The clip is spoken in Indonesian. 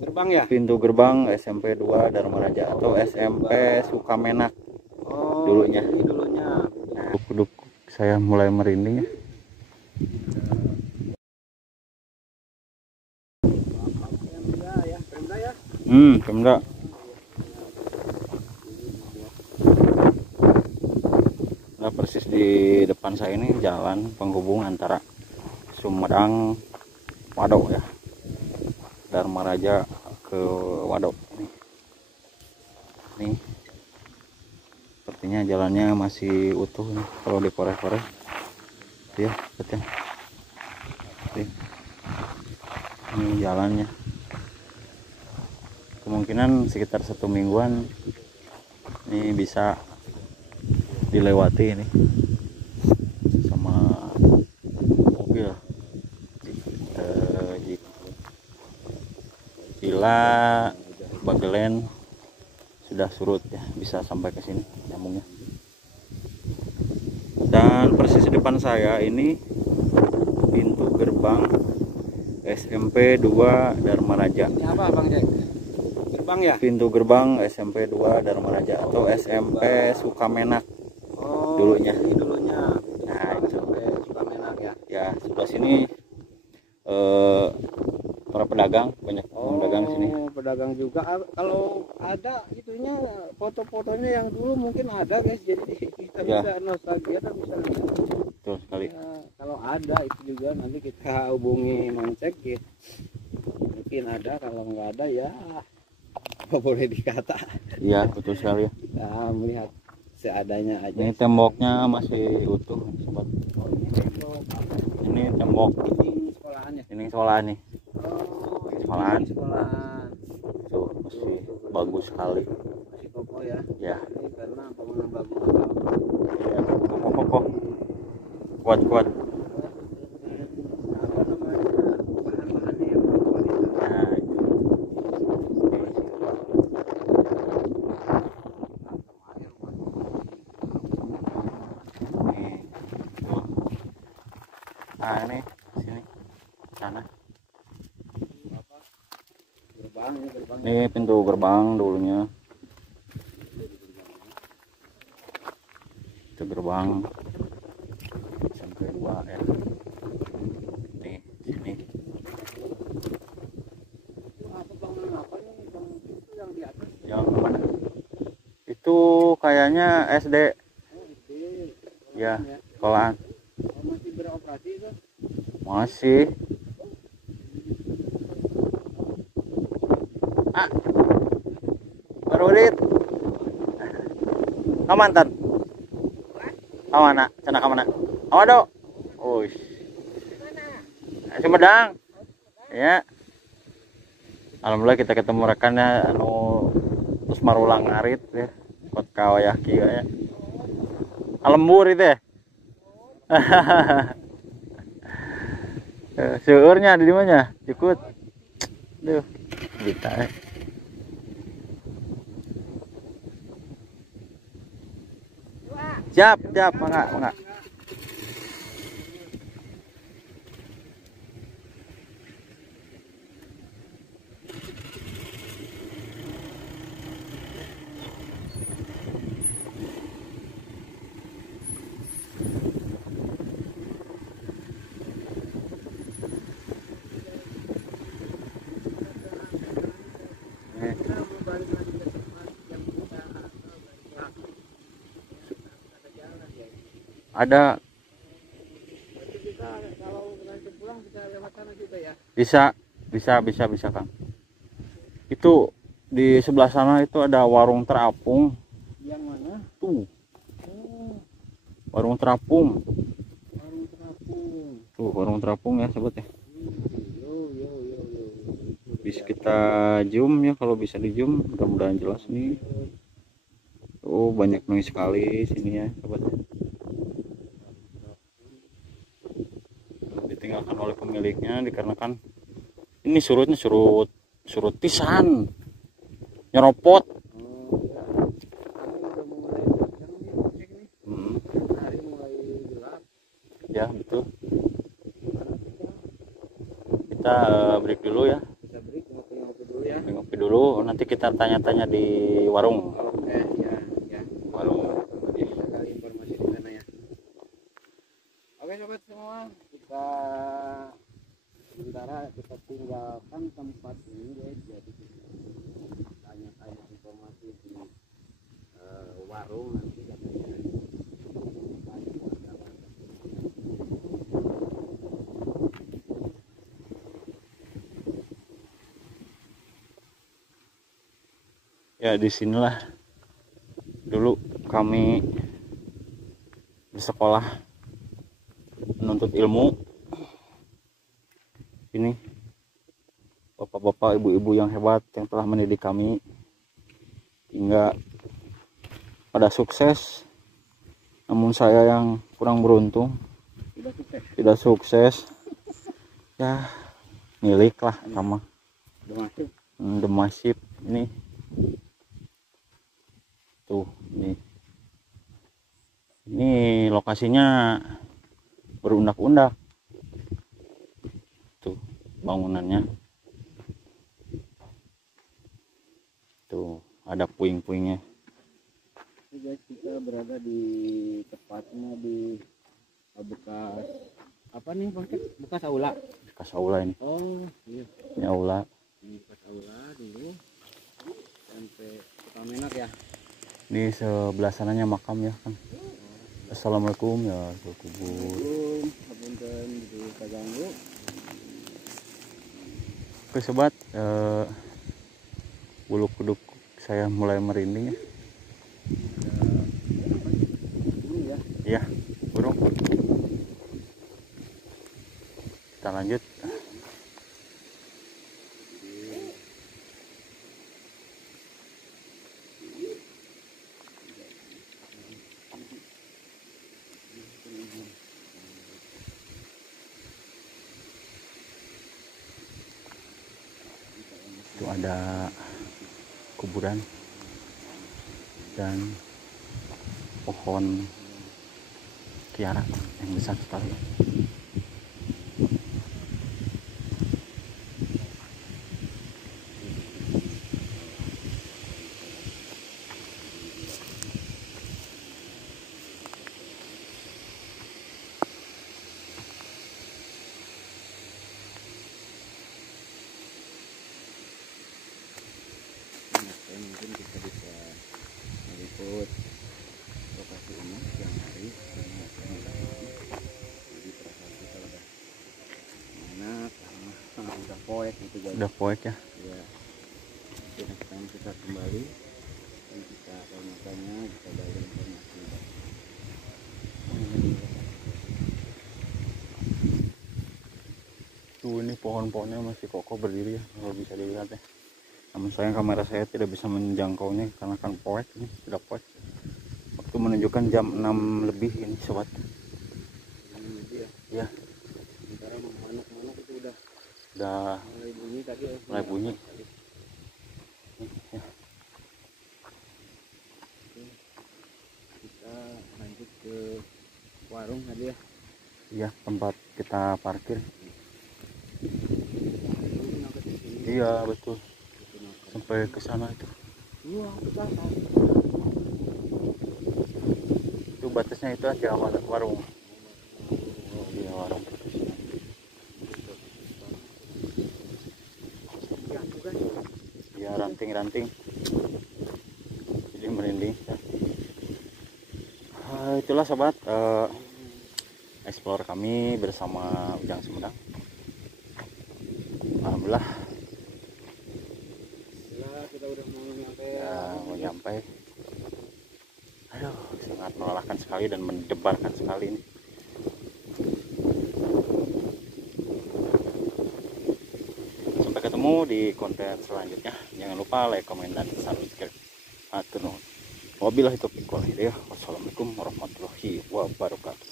Gerbang ya? Pintu gerbang SMP 2 Dharma Raja atau SMP Sukamenak Oh, dulunya. ini dulunya. Duduk saya mulai merinding ya. Pemda ya, Pemda ya. Pemda. Nah, persis di depan saya ini jalan penghubung antara Sumedang Wadok ya, Dharma Raja ke Wadok ini sepertinya jalannya masih utuh nih kalau dikorek-korek ya, betul. Ini jalannya kemungkinan sekitar 1 mingguan ini bisa dilewati ini sama mobil. Bila Bagelen sudah surut ya, bisa sampai ke sini nyambungnya. Dan persis di depan saya ini pintu gerbang SMP 2 Dharma Raja. Ini apa Bang Jack? Gerbang ya? Pintu gerbang SMP 2 Dharma Raja atau SMP Sukamenak dulunya. Ini dulunya. Nah, itu Sukamenak ya. ya, sebelah sini para pedagang, banyak orang dagang di sini. Pedagang juga. Kalau ada itunya foto-fotonya yang dulu mungkin ada guys, jadi kita Ya. bisa nostalgia dan bisa lihat. Betul sekali. Ya, kalau ada itu juga nanti kita hubungi Mancek ya. Mungkin ada, kalau nggak ada ya apa boleh dikata. Iya, betul sekali. Nah, melihat seadanya aja. Ini temboknya masih utuh, sobat. Oh, ini tembok apa? Ini tembok, Ini sekolahan ya? ini sekolah nih. Oh, Sekolahan. ini sekolahan. Tuh, masih bagus sekali. Masih kokoh ya? Ya. Ini karena bangunan bagus. Ya, kokoh-kokoh. Kuat-kuat. Apa namanya, bahan-bahannya yang berkualitas. Nah, itu. Nih. Tuh. Nah, ini sini. Sana. Gerbang, ini gerbang. Ini pintu gerbang dulunya. Itu gerbang sampai 2 ya. Nih, sini. Itu apa bangunan apa nih? Bang, itu yang di atas. Yang mana? Itu kayaknya SD. Oh, itu. Ya, sekolahan. Oh, masih beroperasi itu? Masih. Ah, baru dit. Kamantan. Kamana? Cina kamana? Awado. Uish. Sumedang. Ya. Alhamdulillah kita ketemu rekannya anu terus marulang ngarit ya. Kot kawayaki ya. Alembur itu ya. Seuurnya di mana? Ikut. Duh, bisa. Siap, siap, mangga, mangga. Ada. Kita kalau nanti pulang bisa lewat sana juga ya? Bisa Kang. Itu di sebelah sana itu ada warung terapung. Yang mana? Tuh, Oh, warung terapung. warung terapung. Tuh, warung terapung ya sobat ya. Yo. Bisa kita zoom ya, kalau bisa di zoom, mudah-mudahan jelas nih. Oh, banyak noise sekali sini ya sobat ya. Ditinggalkan oleh pemiliknya dikarenakan ini surut pisan, nyeropot. Oh, ya. Kami udah mulai macam ini. Hari mulai gelap. Ya betul. Kita break dulu ya. Kita break. nanti kita tanya-tanya di warung. Oke, ya. Warung. Nanti kita cari informasi di sana ya. Oke sobat semua, kita sementara kita tinggalkan tempat ini guys. Jadi kita tanya-tanya informasi di warung nanti katanya banyak warga-warga. Ya disinilah dulu kami bersekolah menuntut ilmu. Ini bapak-bapak, ibu-ibu yang hebat yang telah mendidik kami hingga pada sukses. Namun saya yang kurang beruntung, tidak sukses. Ya milik lah sama The Masif ini. Tuh ini lokasinya berundak-undak. Tuh bangunannya. Tuh ada puing-puingnya. Ini guys, kita berada di tepatnya di bekas apa nih Bang? Bekas aula. Bekas aula ini. Oh iya, Ini aula. ini bekas aula dulu sampai Utamenak ya. Di sebelah sananya makam ya kan. Assalamualaikum ya kubur. Hapunten di kaganggu. Oke sobat, bulu kuduk saya mulai merinding ya. Ini ya. Iya, burung. Kita lanjut. Itu ada kuburan dan pohon kiara yang besar sekali. Mungkin kita bisa meliput lokasi ini siang hari karena jadi perasaan kita udah enak karena udah poek gitu guys. Udah poek ya. Ya, jadi sekarang kita kembali dan kita tanya-tanya, kita gali informasi. Tuh ini pohon-pohonnya masih kokoh berdiri ya kalau bisa dilihat ya. Namun sayang kamera saya tidak bisa menjangkaunya karena kan poek ini sudah poek. Waktu menunjukkan jam 6 lebih ini sobat. Ya. Sementara manuk-manuk itu udah mulai bunyi tadi. Mulai bunyi. Ya. Kita lanjut ke warung tadi ya. Iya, tempat kita parkir. Iya betul. Sampai ke sana itu. Iya, betul. Itu batasnya itu aja warung. Iya warung. Iya ranting-ranting. Jadi merinding. Itulah sobat explore kami bersama Ujang Sumedang. Alhamdulillah. Kita udah mau nyampe. Ya, mau nyampe. Aduh, sangat melelahkan sekali dan mendebarkan sekali ini. Sampai ketemu di konten selanjutnya. Jangan lupa like, komen, dan subscribe. Atur nuhun. Wabillahi taufiq wal hidayah. Wassalamualaikum warahmatullahi wabarakatuh.